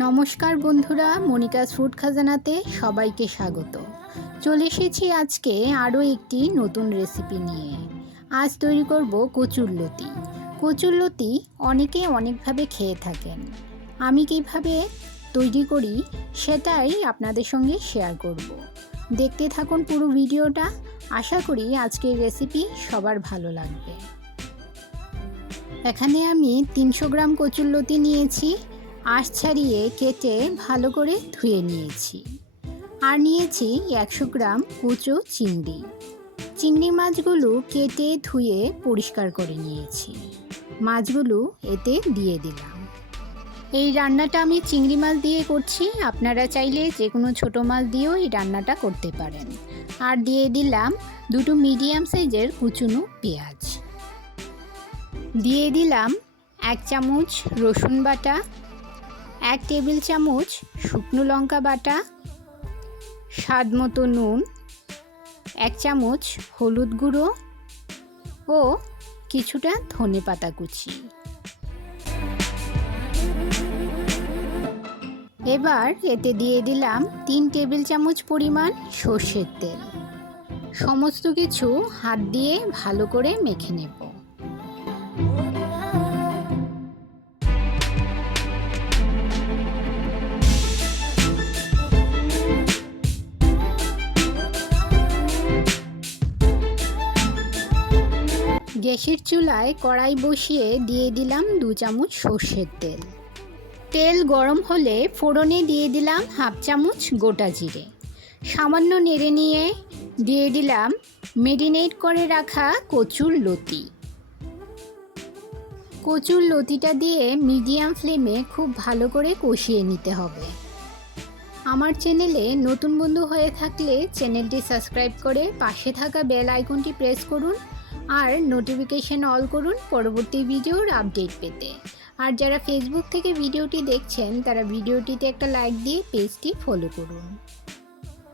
নমস্কার বন্ধুরা, Monica's food খাজানাতে সবাইকে স্বাগত। চলে এসেছি আজকে আরও একটি নতুন রেসিপি নিয়ে। আজ তৈরি করব কচুরলতি। কচুরলতি অনেকে অনেকভাবে খেয়ে থাকেন। আমি কিভাবে তৈরি করি সেটাই আপনাদের সঙ্গে শেয়ার করব। দেখতে থাকুন পুরো ভিডিওটা। আশা করি আজকের রেসিপি সবার ভালো লাগবে। এখানে আমি 300 গ্রাম কচুরলতি নিয়েছি। আঁশ ছাড়িয়ে কেটে ভালো করে ধুয়ে নিয়েছি। আর নিয়েছি 100 গ্রাম কুচো চিংড়ি। চিংড়ি মাছগুলো কেটে ধুয়ে পরিষ্কার করে নিয়েছি। মাছগুলো এতে দিয়ে দিলাম। এই রান্নাটা আমি চিংড়ি মাছ দিয়ে করছি, আপনারা চাইলে যে কোনো ছোটো মাছ দিয়েও এই রান্নাটা করতে পারেন। আর দিয়ে দিলাম দুটো মিডিয়াম সাইজের কুচুনো পেঁয়াজ। দিয়ে দিলাম 1 চামচ রসুন বাটা, 1 টেবিল চামচ শুকনো লঙ্কা বাটা, স্বাদ মতো নুন, 1 চামচ হলুদ গুঁড়ো ও কিছুটা ধনেপাতা কুচি। এবার এতে দিয়ে দিলাম 3 টেবিল চামচ পরিমাণ সর্ষের তেল। সমস্ত কিছু হাত দিয়ে ভালো করে মেখে নেব। গ্যাসের চুলায় কড়াই বসিয়ে দিয়ে দিলাম 2 চামচ সর্ষের তেল। তেল গরম হলে ফোড়নে দিয়ে দিলাম 1/2 চামচ গোটা জিরে। সামান্য নেড়ে নিয়ে দিয়ে দিলাম মেরিনেট করে রাখা কচুরলতি। কচুরলতিটা দিয়ে মিডিয়াম ফ্লেমে খুব ভালো করে কষিয়ে নিতে হবে। আমার চ্যানেলে নতুন বন্ধু হয়ে থাকলে চ্যানেলটি সাবস্ক্রাইব করে পাশে থাকা বেল আইকনটি প্রেস করুন আর নোটিফিকেশন অল করুন পরবর্তী ভিডিওর আপডেট পেতে। আর যারা ফেসবুক থেকে ভিডিওটি দেখছেন তারা ভিডিওটিতে একটা লাইক দিয়ে পেজটি ফলো করুন।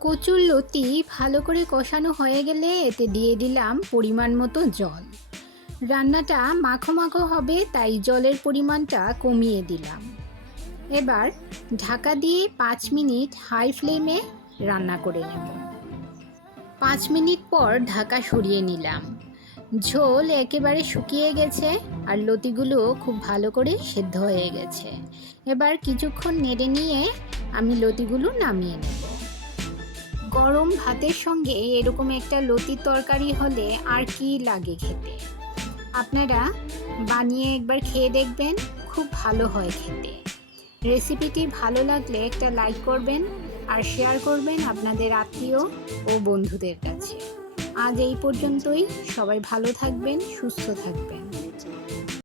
কচুরলতি ভালো করে কষানো হয়ে গেলে এতে দিয়ে দিলাম পরিমাণ মতো জল। রান্নাটা মাখো মাখো হবে, তাই জলের পরিমাণটা কমিয়ে দিলাম। এবার ঢাকা দিয়ে 5 মিনিট হাই ফ্লেমে রান্না করে নেব। 5 মিনিট পর ঢাকা সরিয়ে নিলাম। ঝোল একেবারে শুকিয়ে গেছে আর লতিগুলো খুব ভালো করে সেদ্ধ হয়ে গেছে। এবার কিছুক্ষণ নেড়ে নিয়ে আমি লতিগুলো নামিয়ে নেব। গরম ভাতের সঙ্গে এরকম একটা লতির তরকারি হলে আর কি লাগে খেতে। আপনারা বানিয়ে একবার খেয়ে দেখবেন, খুব ভালো হয় খেতে। রেসিপিটি ভালো লাগলে একটা লাইক করবেন আর শেয়ার করবেন আপনাদের আত্মীয় ও বন্ধুদের কাছে। আজ এই পর্যন্তই। সবাই ভালো থাকবেন, সুস্থ থাকবেন।